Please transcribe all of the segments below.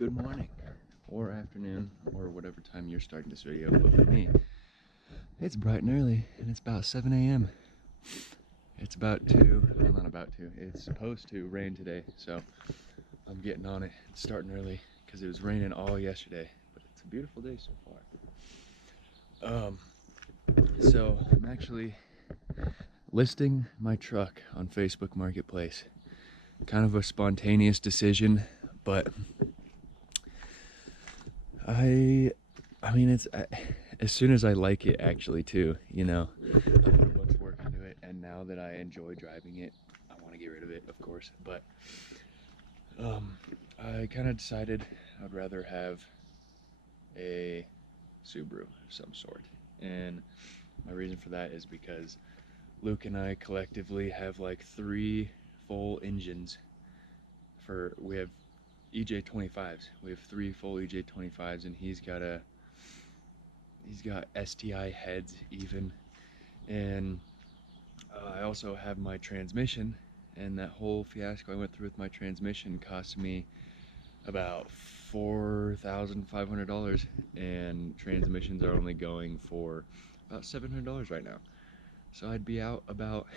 good morning or afternoon or whatever time you're starting this video, but for me it's bright and early and it's about 7 a.m. It's about to, well, not about to, it's supposed to rain today, so I'm getting on it. It's starting early because it was raining all yesterday, but it's a beautiful day so far. So I'm actually listing my truck on Facebook Marketplace. Kind of a spontaneous decision, but I mean, it's as soon as I like it, actually, too, you know. I put a bunch of work into it, and now that I enjoy driving it, I want to get rid of it, of course, but I kind of decided I'd rather have a Subaru of some sort, and my reason for that is because Luke and I collectively have like 3 full engines. We have EJ25s. We have 3 full EJ25s, and he's got STI heads even, and I also have my transmission, and that whole fiasco I went through with my transmission cost me about $4,500, and transmissions are only going for about $700 right now. So I'd be out about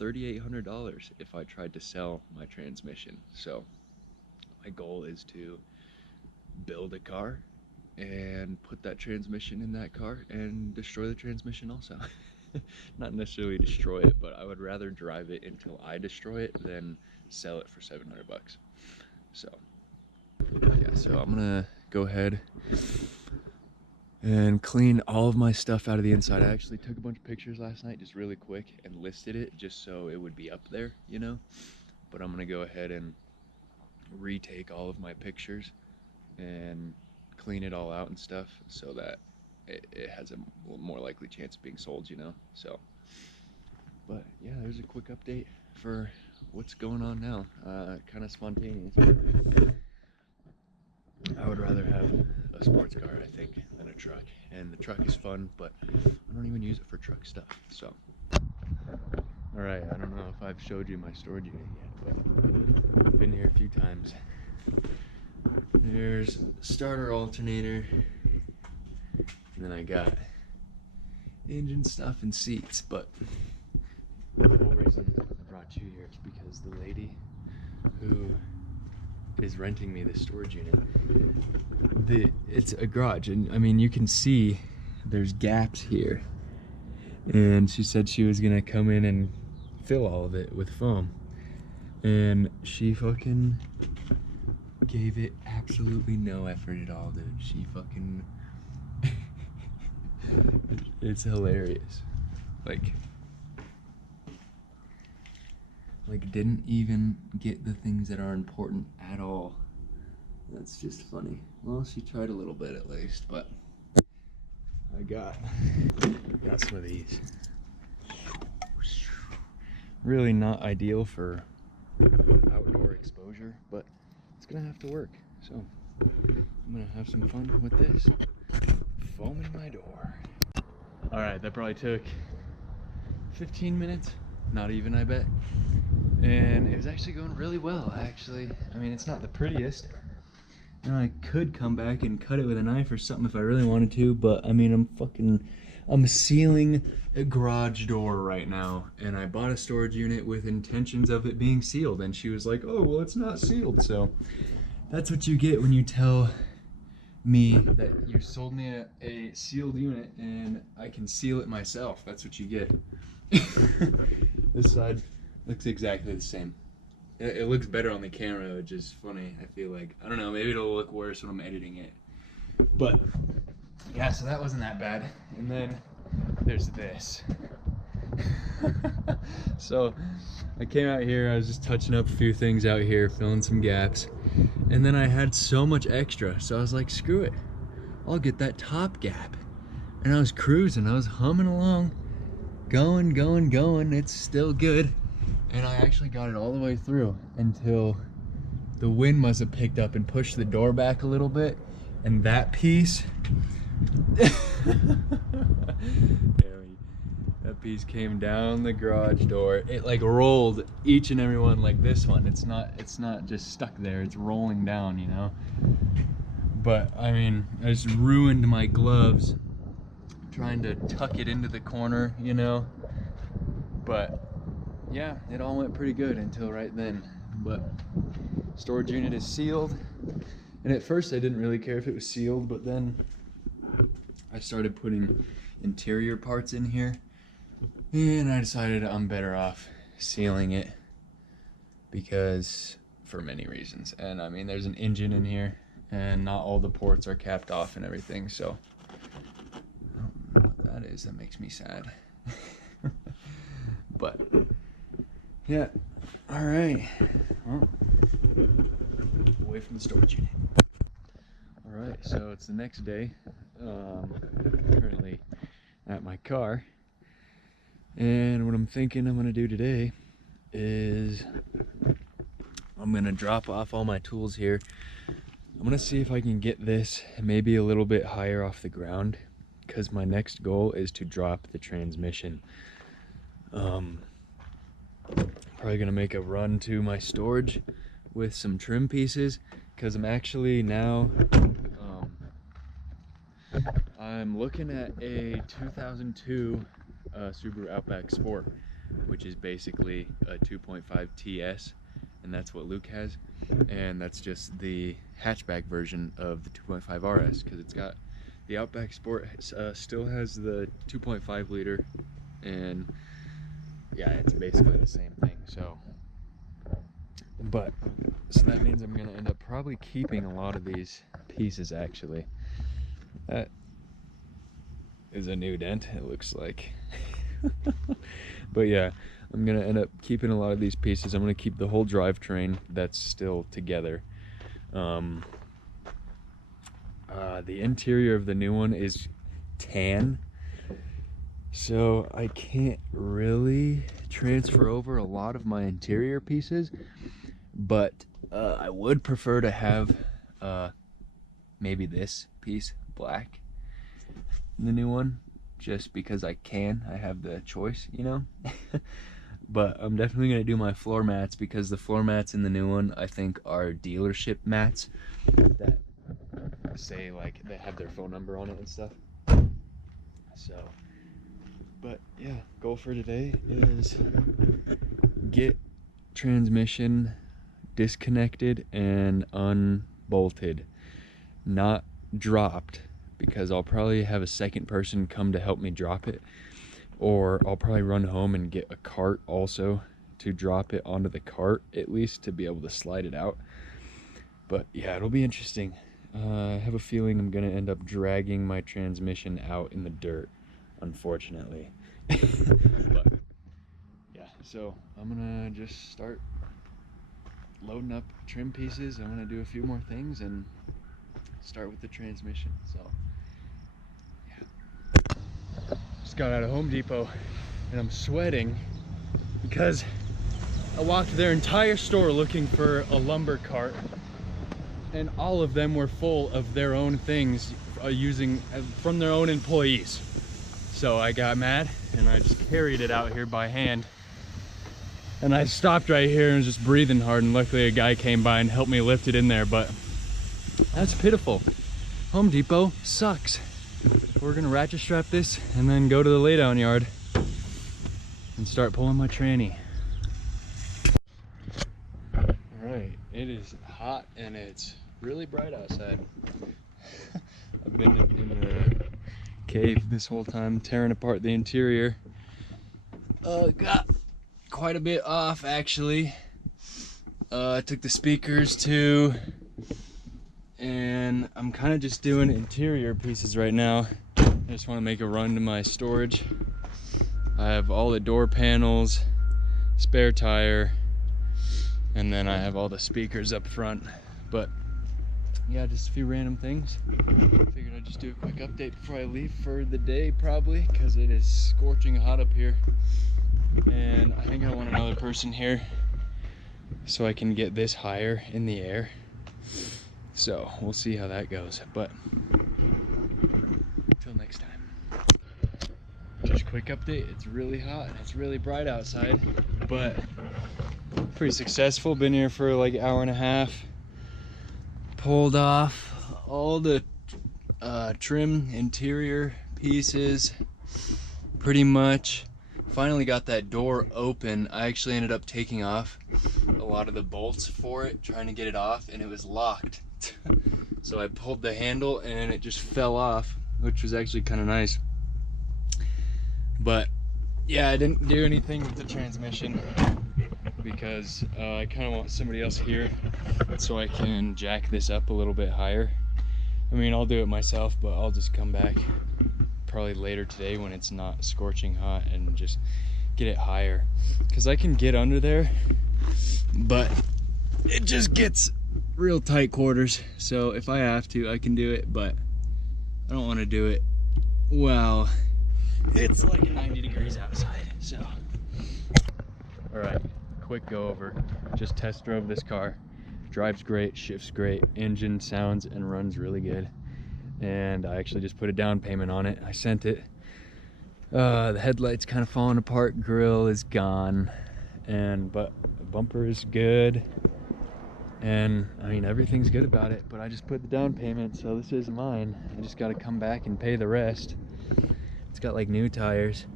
$3,800 if I tried to sell my transmission. So my goal is to build a car and put that transmission in that car and destroy the transmission also. Not necessarily destroy it, but I would rather drive it until I destroy it than sell it for 700 bucks. So yeah, so I'm gonna go ahead and clean all of my stuff out of the inside. I actually took a bunch of pictures last night, just really quick, and listed it just so it would be up there, you know. But I'm gonna go ahead and retake all of my pictures and clean it all out and stuff so that it has a more likely chance of being sold, you know. So, but yeah, there's a quick update for what's going on now. Kind of spontaneous. I would rather have a sports car, I think, than a truck. And the truck is fun, but I don't even use it for truck stuff, so. Alright, I don't know if I've showed you my storage unit yet, but I've been here a few times. There's starter alternator, and then I got engine stuff and seats, but the whole reason I brought you here is because the lady who is renting me this storage unit, it's a garage, and I mean, you can see there's gaps here, and she said she was gonna come in and fill all of it with foam, and she fucking gave it absolutely no effort at all, dude. She fucking it's hilarious. Like didn't even get the things that are important at all. That's just funny. Well, she tried a little bit at least, but I got some of these. Really not ideal for outdoor exposure, but it's gonna have to work. So I'm gonna have some fun with this. Foam in my door. All right, that probably took 15 minutes, not even, I bet. And it was actually going really well, actually. I mean, it's not the prettiest. You know, I could come back and cut it with a knife or something if I really wanted to, but I mean, I'm sealing a garage door right now, and I bought a storage unit with intentions of it being sealed, and she was like, oh, well, it's not sealed. So that's what you get when you tell me that you sold me a sealed unit and I can seal it myself. That's what you get. This side looks exactly the same. It looks better on the camera, which is funny. I feel like, I don't know, maybe it'll look worse when I'm editing it. But yeah, so that wasn't that bad. And then there's this. So I came out here, I was just touching up a few things out here, filling some gaps, and then I had so much extra, so I was like, screw it, I'll get that top gap. And I was cruising, I was humming along, going, it's still good. And I actually got it all the way through until the wind must have picked up and pushed the door back a little bit, and that piece That piece came down the garage door. It like rolled each and every one like this one. It's not just stuck there, it's rolling down, you know? But I mean, I just ruined my gloves trying to tuck it into the corner, you know? But yeah, it all went pretty good until right then. But storage unit is sealed. And at first I didn't really care if it was sealed, but then I started putting interior parts in here. And I decided I'm better off sealing it because for many reasons. And I mean, there's an engine in here and not all the ports are capped off and everything. So I don't know what that is. That makes me sad. But yeah, all right. Well, away from the storage unit. All right, so it's the next day. Currently at my car. And what I'm thinking I'm gonna do today is I'm gonna drop off all my tools here. I'm gonna see if I can get this maybe a little bit higher off the ground because my next goal is to drop the transmission. Probably gonna make a run to my storage with some trim pieces because I'm actually now I'm looking at a 2002 Subaru Outback Sport, which is basically a 2.5 TS, and that's what Luke has, and that's just the hatchback version of the 2.5 RS because it's got the Outback Sport still has the 2.5 liter, and yeah, it's basically the same thing. So that means I'm gonna end up probably keeping a lot of these pieces. Actually, that is a new dent, it looks like. But yeah, I'm gonna end up keeping a lot of these pieces. I'm gonna keep the whole drivetrain that's still together. The interior of the new one is tan, so I can't really transfer over a lot of my interior pieces, but I would prefer to have maybe this piece black in the new one, just because I have the choice, you know. But I'm definitely gonna do my floor mats because the floor mats in the new one I think are dealership mats that say like they have their phone number on it and stuff. So but yeah, goal for today is get transmission disconnected and unbolted, not dropped, because I'll probably have a second person come to help me drop it, or I'll probably run home and get a cart also to drop it onto the cart, at least to be able to slide it out. But yeah, it'll be interesting. I have a feeling I'm gonna end up dragging my transmission out in the dirt, unfortunately. But yeah, so I'm gonna just start loading up trim pieces. I'm gonna do a few more things and start with the transmission. So yeah, just got out of Home Depot and I'm sweating because I walked their entire store looking for a lumber cart, and all of them were full of their own things using from their own employees. So I got mad and I just carried it out here by hand, and I stopped right here and was just breathing hard, and luckily a guy came by and helped me lift it in there. But that's pitiful. Home Depot sucks. We're gonna ratchet strap this and then go to the laydown yard and start pulling my tranny. Alright, it is hot and it's really bright outside. I've been in the cave this whole time, tearing apart the interior. Got quite a bit off actually. I took the speakers too, and I'm kind of just doing interior pieces right now. I just want to make a run to my storage. I have all the door panels, spare tire, and then I have all the speakers up front. But yeah, just a few random things. Figured I'd just do a quick update before I leave for the day, probably, because it is scorching hot up here. And I think I want another person here so I can get this higher in the air. So we'll see how that goes. But until next time, just quick quick update, it's really hot, it's really bright outside, but pretty successful. Been here for like an hour and a half. Pulled off all the trim interior pieces pretty much. Finally got that door open. I actually ended up taking off a lot of the bolts for it, trying to get it off, and it was locked. So I pulled the handle and it just fell off, which was actually kind of nice. But yeah, I didn't do anything with the transmission because I kind of want somebody else here so I can jack this up a little bit higher. I mean, I'll do it myself, but I'll just come back probably later today when it's not scorching hot and just get it higher, because I can get under there, but it just gets real tight quarters. So if I have to, I can do it, but I don't want to do it well, it's like 90 degrees outside. So all right, quick go over. Just test drove this car. Drives great, shifts great, engine sounds and runs really good. And I actually just put a down payment on it. I sent it. The headlight's kind of falling apart, grill is gone, but the bumper is good. And I mean, everything's good about it, but I just put the down payment, so this is mine. I just got to come back and pay the rest. It's got like new tires.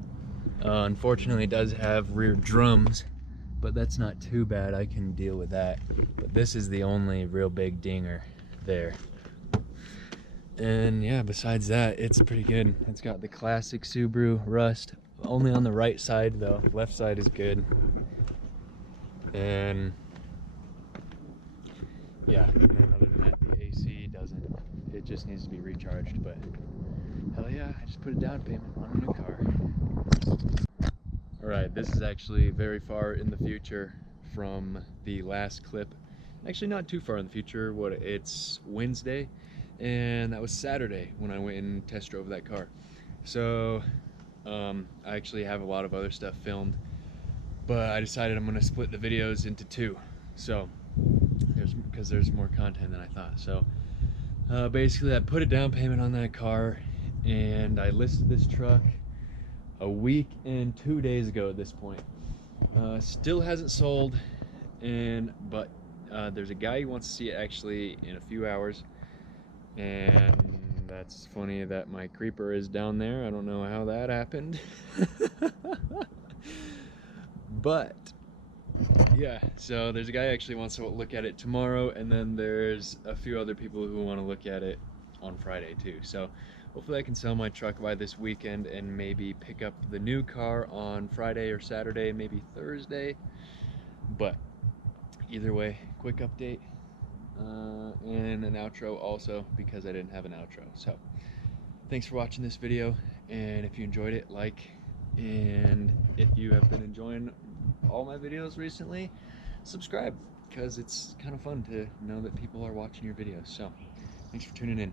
Unfortunately, it does have rear drums, but that's not too bad. I can deal with that. But this is the only real big dinger there. And yeah, besides that, it's pretty good. It's got the classic Subaru rust, only on the right side though. Left side is good. And yeah, and then other than that, the AC doesn't. It just needs to be recharged. But hell yeah, I just put a down payment on a new car. All right, this is actually very far in the future from the last clip. Actually, not too far in the future. It's Wednesday, and that was Saturday when I went and test drove that car. So I actually have a lot of other stuff filmed, but I decided I'm gonna split the videos into two. So because there's more content than I thought. So basically, I put a down payment on that car, and I listed this truck a week and 2 days ago at this point. Still hasn't sold, but there's a guy who wants to see it actually in a few hours, and that's funny that my creeper is down there. I don't know how that happened. But yeah, so there's a guy who actually wants to look at it tomorrow, and then there's a few other people who want to look at it on Friday too. So hopefully I can sell my truck by this weekend and maybe pick up the new car on Friday or Saturday, maybe Thursday. But either way, quick update and an outro also, because I didn't have an outro. So thanks for watching this video, and if you enjoyed it, like, and if you have been enjoying all my videos recently, subscribe, because it's kind of fun to know that people are watching your videos. So thanks for tuning in.